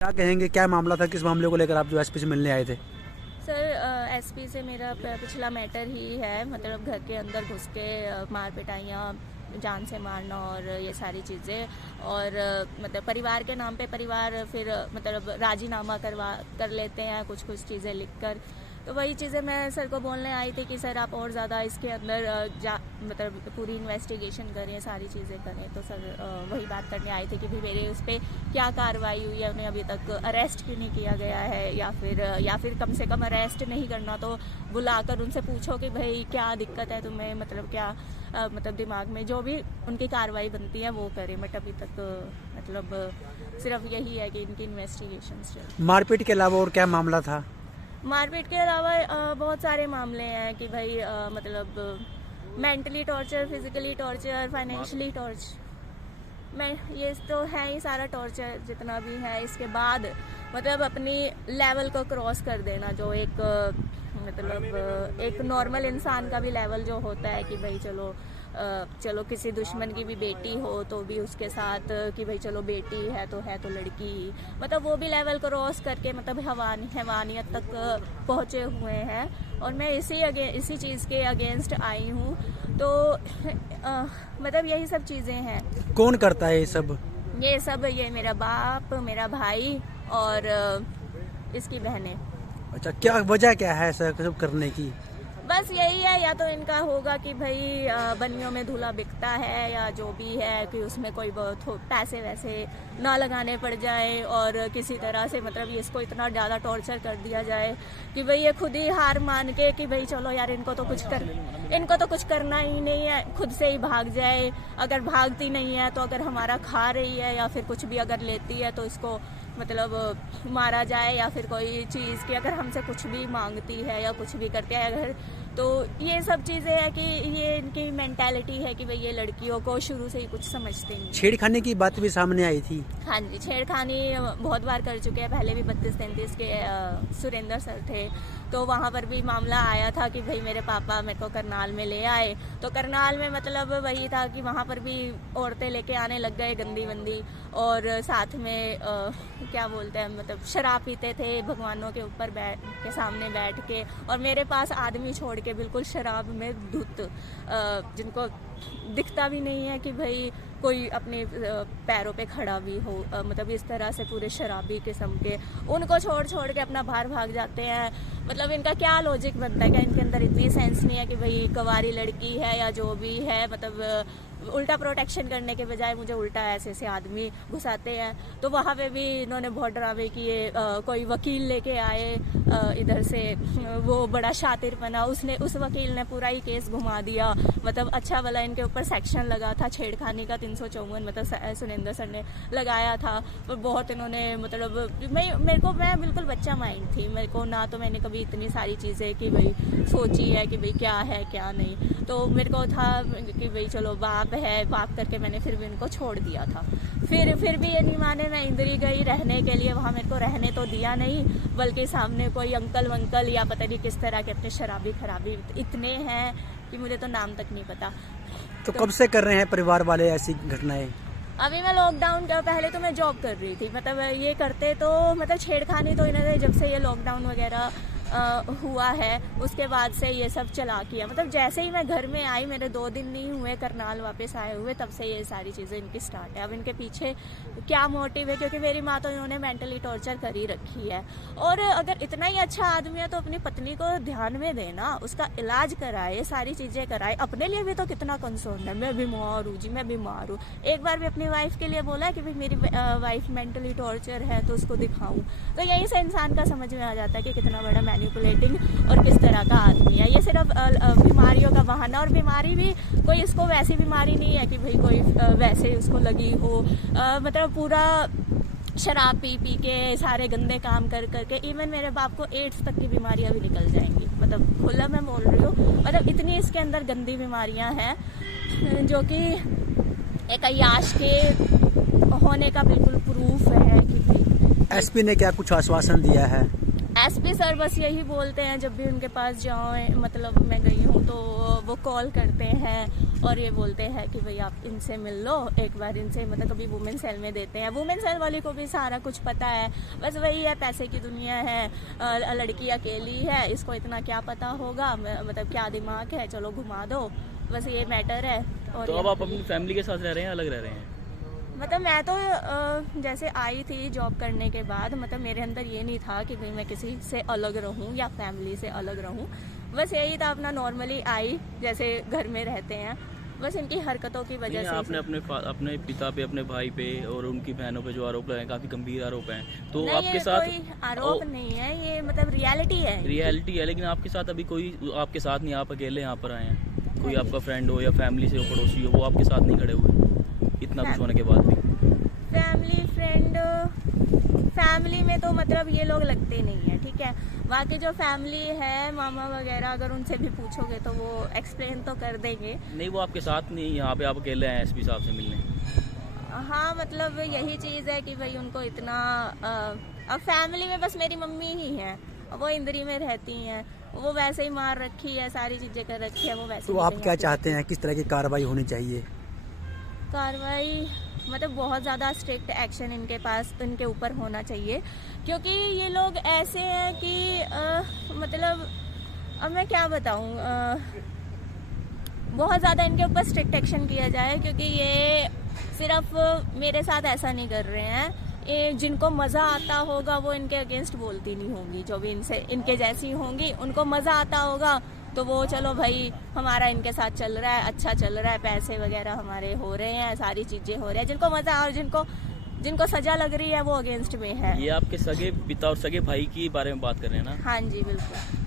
क्या कहेंगे, क्या मामला था, किस मामले को लेकर आप जो एसपी से मिलने आए थे? सर एसपी से मेरा पिछला मैटर ही है। मतलब घर के अंदर घुस के मार पिटाइयाँ, जान से मारना और ये सारी चीज़ें। और मतलब परिवार के नाम पे परिवार फिर मतलब राजीनामा कर लेते हैं कुछ कुछ चीज़ें लिख कर। तो वही चीज़ें मैं सर को बोलने आई थी कि सर आप और ज़्यादा इसके अंदर मतलब पूरी इन्वेस्टिगेशन करें, सारी चीज़ें करें। तो सर वही बात करने आई थी कि भाई मेरे उस पर क्या कार्रवाई हुई है, उन्हें अभी तक अरेस्ट क्यों नहीं किया गया है, या फिर कम से कम अरेस्ट नहीं करना तो बुलाकर उनसे पूछो कि भाई क्या दिक्कत है तुम्हें, मतलब क्या मतलब दिमाग में जो भी उनकी कार्रवाई बनती है वो करें। बट अभी तक मतलब सिर्फ यही है कि इनकी इन्वेस्टिगेशन चल। मारपीट के अलावा और क्या मामला था? मारपीट के अलावा बहुत सारे मामले हैं कि भाई मतलब mentally torture, physically torture, financially torture. मैं ये तो है ही सारा टॉर्चर जितना भी है। इसके बाद मतलब अपनी लेवल को क्रॉस कर देना, जो एक मतलब एक नॉर्मल इंसान का भी लेवल जो होता है कि भाई चलो किसी दुश्मन की भी बेटी हो तो भी उसके साथ कि भाई चलो बेटी है तो लड़की ही, मतलब वो भी लेवल क्रॉस करके मतलब हैवानियत तक पहुँचे हुए हैं। और मैं इसी चीज़ के अगेंस्ट आई हूँ। तो मतलब यही सब चीज़ें हैं। कौन करता है ये सब? ये मेरा बाप, मेरा भाई और इसकी बहनें। अच्छा, क्या वजह क्या है ऐसा सब करने की? बस यही है, या तो इनका होगा कि भाई बनियों में धूला बिकता है, या जो भी है कि उसमें कोई पैसे वैसे ना लगाने पड़ जाए और किसी तरह से मतलब ये इसको इतना ज़्यादा टॉर्चर कर दिया जाए कि भाई ये खुद ही हार मान के कि भाई चलो यार इनको तो कुछ करना ही नहीं है, खुद से ही भाग जाए। अगर भागती नहीं है तो अगर हमारा खा रही है या फिर कुछ भी अगर लेती है तो इसको मतलब मारा जाए, या फिर कोई चीज़ की अगर हमसे कुछ भी मांगती है या कुछ भी करती है अगर, तो ये सब चीज़ें हैं कि ये इनकी मेंटालिटी है कि भाई ये लड़कियों को शुरू से ही कुछ समझते नहीं। छेड़खानी की बात भी सामने आई थी। हाँ जी, छेड़खानी बहुत बार कर चुके हैं। पहले भी 32-33 के सुरेंद्र सर थे, तो वहाँ पर भी मामला आया था कि भाई मेरे पापा मेरे को करनाल में ले आए। तो करनाल में मतलब वही था कि वहाँ पर भी औरतें लेके आने लग गए गंदी वंदी, और साथ में क्या बोलते हैं मतलब शराब पीते थे भगवानों के ऊपर के सामने बैठ के, और मेरे पास आदमी छोड़ के बिल्कुल शराब में धुत, जिनको दिखता भी नहीं है कि भाई कोई अपने पैरों पे खड़ा भी हो, मतलब इस तरह से पूरे शराबी किस्म के, उनको छोड़ के अपना बाहर भाग जाते हैं। मतलब इनका क्या लॉजिक बनता है? क्या इनके अंदर इतनी सेंस नहीं है कि भाई कवारी लड़की है या जो भी है, मतलब उल्टा प्रोटेक्शन करने के बजाय मुझे उल्टा ऐसे आदमी घुसाते हैं। तो वहाँ पे भी इन्होंने बहुत ड्रामे किए। कोई वकील लेके आए इधर से, वो बड़ा शातिर बना, उस वकील ने पूरा ही केस घुमा दिया। मतलब अच्छा वाला इनके ऊपर सेक्शन लगा था छेड़खानी का 354, मतलब सुरेंद्र सर ने लगाया था। पर बहुत इन्होंने मतलब मैं बिल्कुल बच्चा माइंड थी, मेरे को ना तो मैंने कभी इतनी सारी चीज़ें कि भाई सोची है कि भाई क्या है क्या नहीं। तो मेरे को था कि भाई चलो बाप करके मैंने फिर भी इनको छोड़ दिया था। फिर भी ये नहीं माने, मैं इंदिरी गई रहने के लिए, वहाँ मेरे को रहने तो दिया नहीं, बल्कि सामने कोई अंकल वंकल या पता नहीं किस तरह के अपने शराबी खराबी इतने हैं कि मुझे तो नाम तक नहीं पता। तो कब से कर रहे हैं परिवार वाले ऐसी घटनाएं? अभी मैं लॉकडाउन का पहले तो मैं जॉब कर रही थी, मतलब ये करते तो मतलब छेड़खानी तो इन्होंने जब से ये लॉकडाउन वगैरह हुआ है उसके बाद से ये सब चला किया। मतलब जैसे ही मैं घर में आई, मेरे 2 दिन नहीं हुए करनाल वापस आए हुए, तब से ये सारी चीज़ें इनकी स्टार्ट है। अब इनके पीछे क्या मोटिव है, क्योंकि मेरी माँ तो इन्होंने मेंटली टॉर्चर कर ही रखी है। और अगर इतना ही अच्छा आदमी है तो अपनी पत्नी को ध्यान में देना, उसका इलाज कराए, ये सारी चीज़ें कराए। अपने लिए भी तो कितना कंसर्न है, मैं बीमार हूँ जी, मैं बीमार हूँ। एक बार भी अपनी वाइफ के लिए बोला है कि भाई मेरी वाइफ मेंटली टॉर्चर है तो उसको दिखाऊँ। तो यही से इंसान का समझ में आ जाता है कि कितना बड़ा मैनिपुलेटिंग और किस तरह का आदमी है। ये सिर्फ बीमारियों का बहाना, और बीमारी भी कोई इसको वैसी बीमारी नहीं है कि भाई कोई वैसे उसको लगी हो। मतलब पूरा शराब पी के सारे गंदे काम कर करके इवन मेरे बाप को एड्स तक की बीमारियां भी निकल जाएंगी। मतलब खुला मैं बोल रही हूँ, मतलब इतनी इसके अंदर गंदी बीमारियां हैं जो कि एक अय्याश के होने का बिल्कुल प्रूफ है कि एसपी ने क्या कुछ आश्वासन दिया है? एसपी सर बस यही बोलते हैं, जब भी उनके पास जाओ, मतलब मैं गई हूँ तो वो कॉल करते हैं और ये बोलते हैं कि भाई आप इनसे मिल लो एक बार इनसे, मतलब कभी वुमेन सेल में देते हैं। वुमेन सेल वाली को भी सारा कुछ पता है, बस वही है पैसे की दुनिया है, लड़की अकेली है, इसको इतना क्या पता होगा, मतलब क्या दिमाग है, चलो घुमा दो, बस ये मैटर है। और तो अब आप अपनी फैमिली के साथ रह रहे हैं, अलग रह रहे हैं? मतलब मैं तो जैसे आई थी जॉब करने के बाद, मतलब मेरे अंदर ये नहीं था कि भाई मैं किसी से अलग रहूं या फैमिली से अलग रहूं, बस यही था अपना नॉर्मली आई जैसे घर में रहते हैं, बस इनकी हरकतों की वजह से। आपने अपने पिता पे, अपने भाई पे और उनकी बहनों पे जो आरोप लगाए काफी गंभीर आरोप हैं, तो नहीं, आपके ये साथ कोई आरोप नहीं है, ये मतलब रियलिटी है। रियलिटी है, लेकिन आपके साथ अभी कोई आपके साथ नहीं, आप अकेले यहाँ पर आए हैं, कोई आपका फ्रेंड हो या फैमिली से हो, पड़ोसी हो, वो आपके साथ नहीं खड़े हुए इतना कुछ होने के बाद भी? फैमिली फ्रेंड, फैमिली में तो मतलब ये लोग लगते नहीं है, ठीक है। बाकी जो फैमिली है मामा वगैरह, अगर उनसे भी पूछोगे तो वो एक्सप्लेन तो कर देंगे। नहीं, वो आपके साथ नहीं, यहाँ पे आप अकेले हैं एसपी साहब से मिलने? हाँ, मतलब यही चीज़ है कि भाई उनको इतना अब फैमिली में बस मेरी मम्मी ही है, वो इंदरी में रहती हैं, वो वैसे ही मार रखी है, सारी चीज़ें कर रखी है वो वैसे। तो आप क्या चाहते हैं, किस तरह की कार्रवाई होनी चाहिए? कार्रवाई मतलब बहुत ज़्यादा स्ट्रिक्ट एक्शन इनके ऊपर होना चाहिए, क्योंकि ये लोग ऐसे हैं कि मतलब अब मैं क्या बताऊं, बहुत ज़्यादा इनके ऊपर स्ट्रिक्ट एक्शन किया जाए, क्योंकि ये सिर्फ मेरे साथ ऐसा नहीं कर रहे हैं, ये जिनको मज़ा आता होगा वो इनके अगेंस्ट बोलती नहीं होंगी, जो भी इनके जैसी होंगी उनको मज़ा आता होगा तो वो चलो भाई हमारा इनके साथ चल रहा है, अच्छा चल रहा है, पैसे वगैरह हमारे हो रहे हैं, सारी चीज़ें हो रही है, जिनको मज़ा और जिनको सजा लग रही है वो अगेंस्ट में है। ये आपके सगे पिता और सगे भाई की बारे में बात कर रहे हैं ना? हाँ जी बिल्कुल।